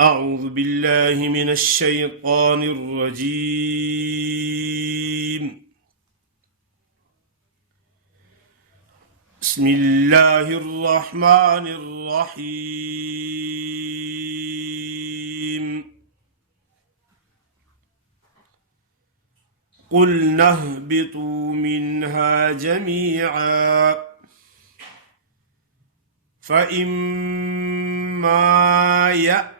أعوذ بالله من الشيطان الرجيم. بسم الله الرحمن الرحيم. قُلْنَا اهْبِطُوا مِنْهَا جَمِيعًا فَإِمَّا يَأْتِيَنَّكُمْ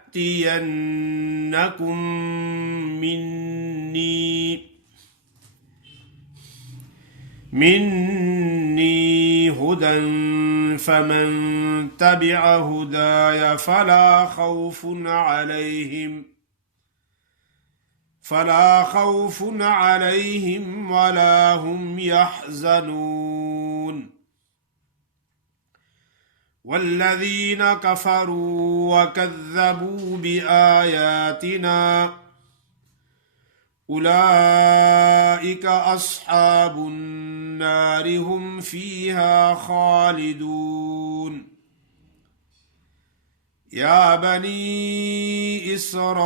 مِنِّي هُدًى فَمَنْ تَبِعَ هُدَايَ فَلَا خَوْفٌ عَلَيْهِمْ وَلَا هُمْ يَحْزَنُونَ. وَالَّذِينَ كَفَرُوا وَكَذَّبُوا بِآيَاتِنَا أُولَئِكَ أَصْحَابُ النَّارِ هُمْ فِيهَا خَالِدُونَ. يَا بَنِي إِسْرَائِيلَ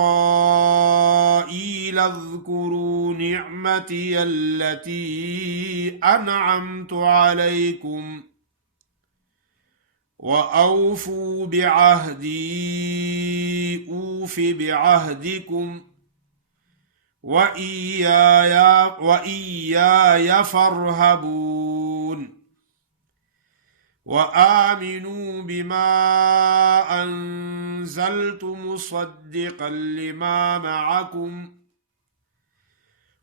اذْكُرُوا نِعْمَتِيَ الَّتِي أَنْعَمْتُ عَلَيْكُمْ وَأَوْفُوا بِعَهْدِي أُوفِ بِعَهْدِكُمْ وَإِيَّايَ فَارْهَبُونِ. وَآمِنُوا بِمَا أَنزَلْتُ مُصَدِّقًا لِمَا مَعَكُمْ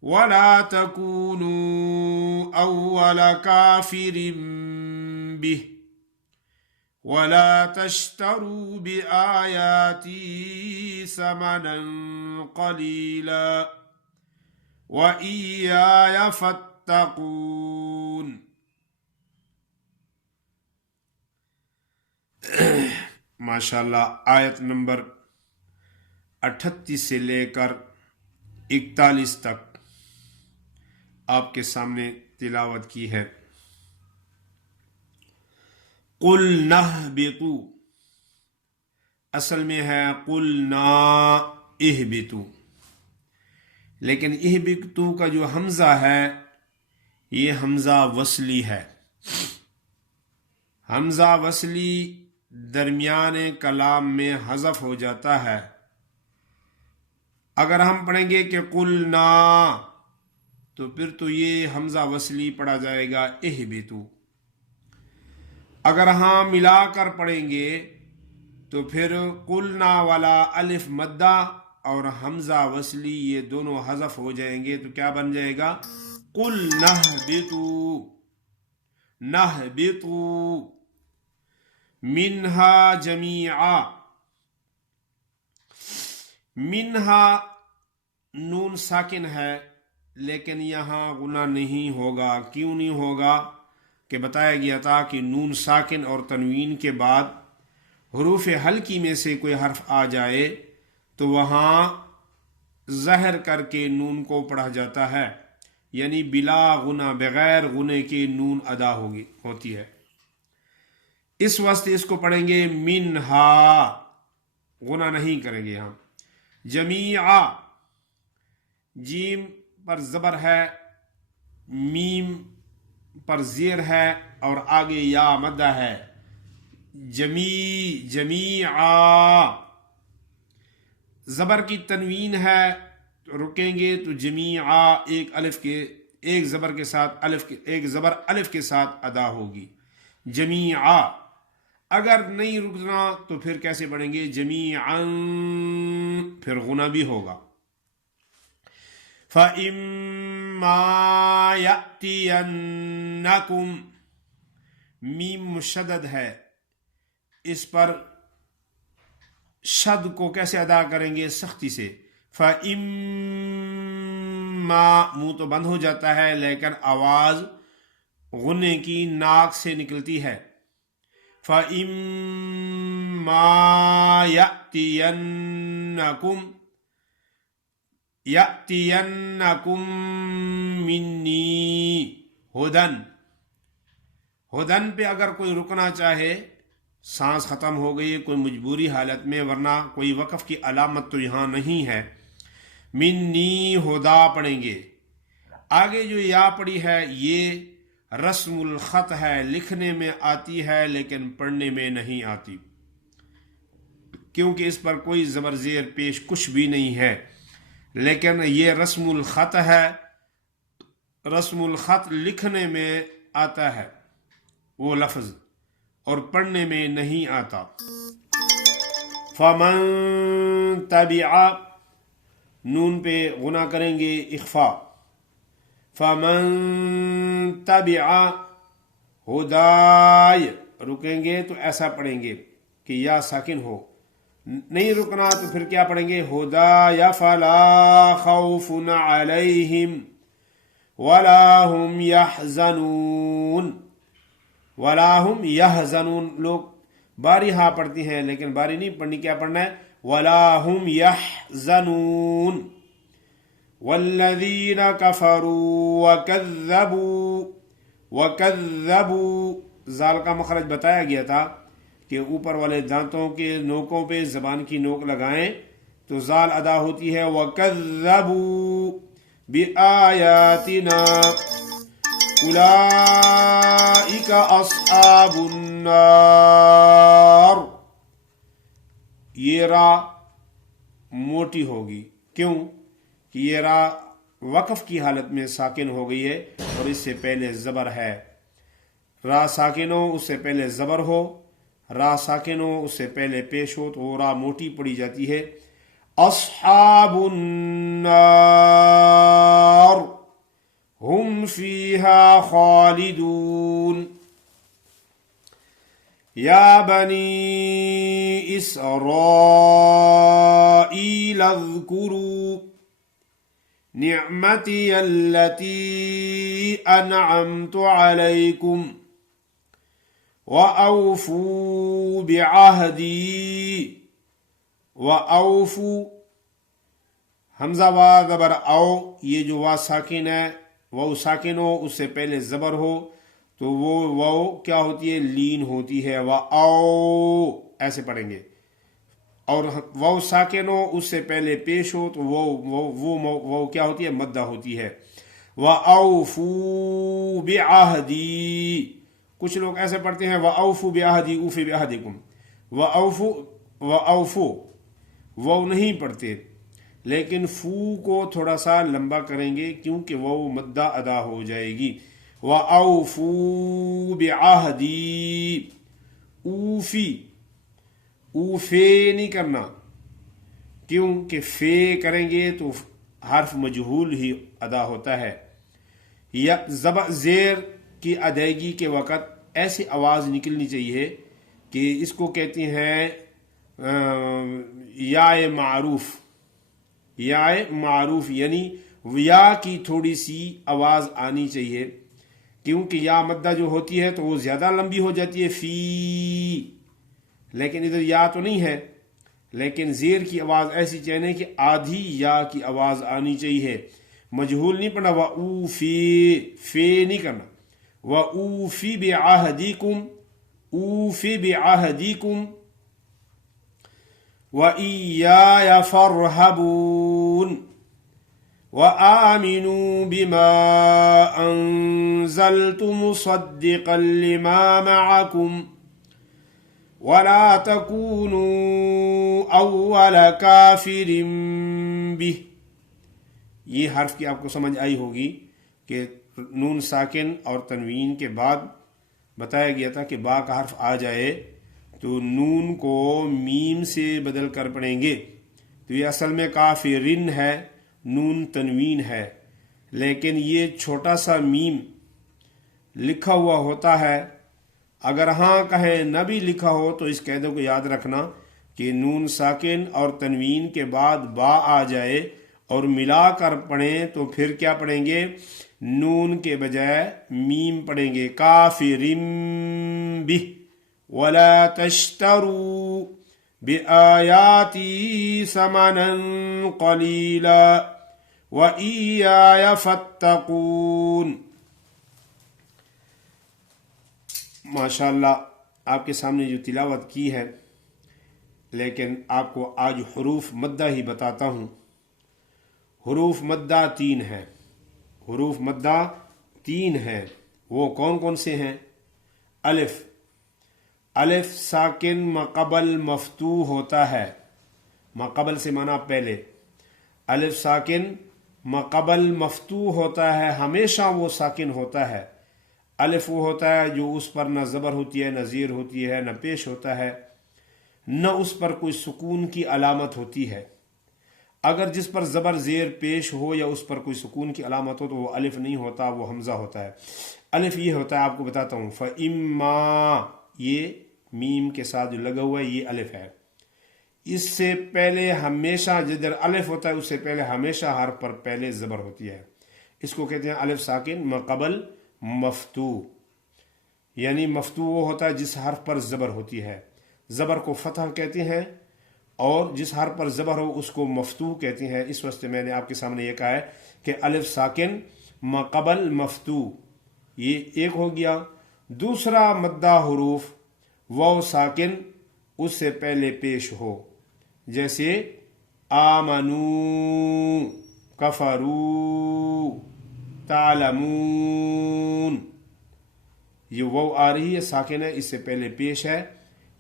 وَلَا تَكُونُوا أَوَّلَ كَافِرٍ بِهِ وَلَا تَشْتَرُوا بِآيَاتِي ثَمَنًا قَلِيلًا وَإِيَّايَ فَاتَّقُونِ. ماشاءاللہ آیت نمبر 38 سے لے کر 41 تک آپ کے سامنے تلاوت کی ہے. قُلْنَا اهْبِطُوا، اصل میں ہے قُلْنَا اهْبِطُوا، لیکن اهْبِطُوا کا جو حمزہ ہے یہ حمزہ وصلی ہے. حمزہ وصلی درمیان کلام میں حذف ہو جاتا ہے. اگر ہم پڑھیں گے کہ قُلْنَا تو پھر تو یہ حمزہ وصلی پڑھا جائے گا اهْبِطُوا. اگر ہاں ملا کر پڑھیں گے تو پھر قلنا والا الف مدہ اور حمزہ وصلی یہ دونوں حذف ہو جائیں گے تو کیا بن جائے گا؟ قل نہبطوا منہا جمیعا. منہا نون ساکن ہے لیکن یہاں غنہ نہیں ہوگا. کیوں نہیں ہوگا؟ کہ بتایا گیا تھا کہ نون ساکن اور تنوین کے بعد حروف حلقی میں سے کوئی حرف آ جائے تو وہاں ظاہر کر کے نون کو پڑھا جاتا ہے، یعنی بلا غنہ، بغیر غنے کے نون ادا ہوتی ہے. اس واسطے اس کو پڑھیں گے منہا، غنہ نہیں کریں گے ہم. جمیعا، جیم پر زبر ہے، میم پر زیر ہے اور آگے یا مدہ ہے. جمیعا، زبر کی تنوین ہے تو رکیں گے تو جمیعا ایک زبر الف کے ساتھ ادا ہوگی. جمیعا. اگر نہیں رکنا تو پھر کیسے پڑھیں گے؟ جمیعا، پھر غنہ بھی ہوگا. فَإِمَّا يَأْتِيَنَّكُمْ، میم مشدد ہے، اس پر شد کو کیسے ادا کریں گے؟ سختی سے. فَإِمَّا، منہ تو بند ہو جاتا ہے لیکن آواز غنے کی ناک سے نکلتی ہے. فَإِمَّا يَأْتِيَنَّكُمْ مِنِّي ہدن. ہدن پہ اگر کوئی رکنا چاہے سانس ختم ہو گئی کوئی مجبوری حالت میں، ورنہ کوئی وقف کی علامت تو یہاں نہیں ہے۔ منی ہدا پڑھیں گے۔ آگے جو یا پڑھی ہے یہ رسم الخط ہے، لکھنے میں آتی ہے لیکن پڑھنے میں نہیں آتی، کیونکہ اس پر کوئی زبر زیر پیش کچھ بھی نہیں ہے، لیکن یہ رسم الخط ہے۔ رسم الخط لکھنے میں آتا ہے وہ لفظ، اور پڑھنے میں نہیں آتا۔ فمن تبع، نون پہ غنہ کریں گے اخفا، فمن تبع ہدای، رکیں گے تو ایسا پڑھیں گے کہ یا ساکن ہو، نہیں رکنا تو پھر کیا پڑھیں گے ہدای فلا خوف علیہم ولا هم يحزنون، ولا هم يحزنون، لوگ باری ہاں پڑھتی ہیں لیکن باری نہیں پڑھنی، کیا پڑھنا ہے ولا هم يحزنون۔ والذین کفروا وکذبوا، زال کا مخرج بتایا گیا تھا کہ اوپر والے دانتوں کے نوکوں پہ زبان کی نوک لگائیں تو زال ادا ہوتی ہے وکذبوا بآیاتنا اولئک اصحاب النار۔ یہ را موٹی ہوگی، کیوں کہ یہ را وقف کی حالت میں ساکن ہو گئی ہے اور اس سے پہلے زبر ہے۔ را ساکن ہو اس سے پہلے زبر ہو، را ساکن ہو اس سے پہلے پیش ہو تو وہ را موٹی پڑی جاتی ہے۔ اصحاب النار ہم فیہا خالدون۔ یا بنی اسرائیل اذکروا نعمتی التي انعمت علیکم وأوفوا بعہدی، وأوفوا حمزہ وا زبر او، یہ جو وا ساکن ہے وہ ساکن ہو اس سے پہلے زبر ہو تو وہ کیا ہوتی ہے لین ہوتی ہے، وأو ایسے پڑھیں گے، اور وہ ساکن ہو اس سے پہلے پیش ہو تو وہ کیا ہوتی ہے مدہ ہوتی ہے۔ وَأَوْفُوا بِعَهْدِي، کچھ لوگ ایسے پڑھتے ہیں وَأَوْفُوا بِعَهْدِي اوفِ بِعَهْدِكُمْ، وَأَوْفُوا وہ نہیں پڑھتے، لیکن فو کو تھوڑا سا لمبا کریں گے کیونکہ وہ مدہ ادا ہو جائے گی۔ وَأَوْفُوا بِعَهْدِي، اوفی اوفے نہیں کرنا، کیوں کہ فے کریں گے تو حرف مجہول ہی ادا ہوتا ہے۔ یا زیر کی ادائیگی کے وقت ایسی آواز نکلنی چاہیے کہ اس کو کہتے ہیں یا معروف، یا معروف یعنی یا کی تھوڑی سی آواز آنی چاہیے، کیونکہ یا مدہ جو ہوتی ہے تو وہ زیادہ لمبی ہو جاتی ہے فی، لیکن ادھر یا تو نہیں ہے، لیکن زیر کی آواز ایسی چاہیے کہ آدھی یا کی آواز آنی چاہیے، مجہول نہیں پڑھنا، وَأُوفِي فے نہیں کرنا، وَأُوفِي بِعَهْدِكُمْ اوفی بعہدکم وَإِيَّايَ فَارْهَبُونِ وَآمِنُوا بِمَا أَنزَلْتُ مُصَدِّقًا لِمَا مَعَكُمْ وَلَا تَكُونُوا أَوَّلَ كَافِرٍ بِهِ۔ یہ حرف کی آپ کو سمجھ آئی ہوگی کہ نون ساکن اور تنوین کے بعد بتایا گیا تھا کہ با کا حرف آ جائے تو نون کو میم سے بدل کر پڑھیں گے، تو یہ اصل میں کافرن ہے، نون تنوین ہے، لیکن یہ چھوٹا سا میم لکھا ہوا ہوتا ہے، اگر ہاں کہیں نہ بھی لکھا ہو تو اس قاعدے کو یاد رکھنا کہ نون ساکن اور تنوین کے بعد با آ جائے اور ملا کر پڑھیں تو پھر کیا پڑھیں گے، نون کے بجائے میم پڑھیں گے، کافرم بہ ولا تشتروا بآیاتی ثمنا قلیلا وإیایا فاتقون۔ ماشاءاللہ آپ کے سامنے جو تلاوت کی ہے، لیکن آپ کو آج حروف مدہ ہی بتاتا ہوں۔ حروف مدہ 3 ہیں، حروف مدہ 3 ہیں۔ وہ کون کون سے ہیں؟ الف، الف ساکن مقبل مفتوح ہوتا ہے، مقبل سے مانا پہلے، الف ساکن مقبل مفتوح ہوتا ہے، ہمیشہ وہ ساکن ہوتا ہے۔ الف وہ ہوتا ہے جو اس پر نہ زبر ہوتی ہے، نہ زیر ہوتی ہے، نہ پیش ہوتا ہے، نہ اس پر کوئی سکون کی علامت ہوتی ہے۔ اگر جس پر زبر زیر پیش ہو یا اس پر کوئی سکون کی علامت ہو تو وہ الف نہیں ہوتا، وہ حمزہ ہوتا ہے۔ الف یہ ہوتا ہے، آپ کو بتاتا ہوں، فَإِمَّا، یہ میم کے ساتھ جو لگا ہوا ہے یہ الف ہے۔ اس سے پہلے ہمیشہ جدھر الف ہوتا ہے اس سے پہلے ہمیشہ حرف پر پہلے زبر ہوتی ہے، اس کو کہتے ہیں الف ساکن مقبل مفتوح۔ یعنی مفتوح وہ ہوتا ہے جس حرف پر زبر ہوتی ہے، زبر کو فتح کہتے ہیں، اور جس حرف پر زبر ہو اس کو مفتوح کہتے ہیں۔ اس واسطے میں نے آپ کے سامنے یہ کہا ہے کہ الف ساکن مقبل مفتوح، یہ ایک ہو گیا۔ دوسرا مدہ حروف واو ساکن اس سے پہلے پیش ہو، جیسے آمنو، کفرو، تعلمون، یہ واو آ رہی ہے ساکن ہے، اس سے پہلے پیش ہے،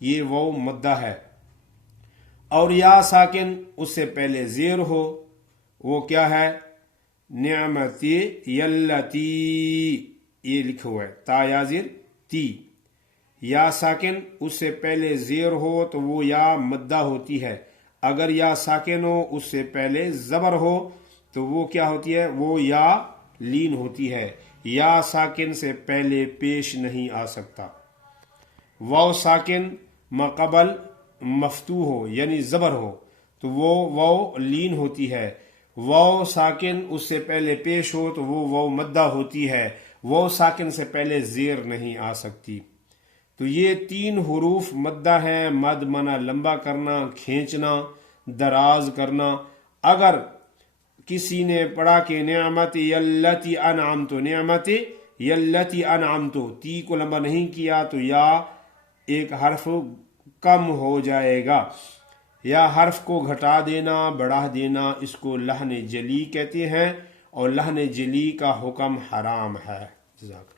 یہ واو مدہ ہے۔ اور یا ساکن اس سے پہلے زیر ہو، وہ کیا ہے؟ نعمتی یلتی، یہ لکھا ہوا ہے تا یا زیر تی۔ یا ساکن اس سے پہلے زیر ہو تو وہ یا مدہ ہوتی ہے، اگر یا ساکن ہو اس سے پہلے زبر ہو تو وہ کیا ہوتی ہے؟ وہ یا لین ہوتی ہے، یا ساکن سے پہلے پیش نہیں آ سکتا۔ واو ساکن مقبل مفتوح ہو یعنی زبر ہو تو وہ واو لین ہوتی ہے، واو ساکن اس سے پہلے پیش ہو تو وہ واو مدہ ہوتی ہے، واو ساکن سے پہلے زیر نہیں آ سکتی۔ تو یہ 3 حروف مدہ ہیں، مد منا لمبا کرنا، کھینچنا، دراز کرنا۔ اگر کسی نے پڑھا کہ نعمت یلتی انعمت، نعمت یلتی انعمت، تی کو لمبا نہیں کیا تو یا ایک حرف کم ہو جائے گا، یا حرف کو گھٹا دینا، بڑھا دینا، اس کو لحن جلی کہتے ہیں، اور لحن جلی کا حکم حرام ہے۔ جزاک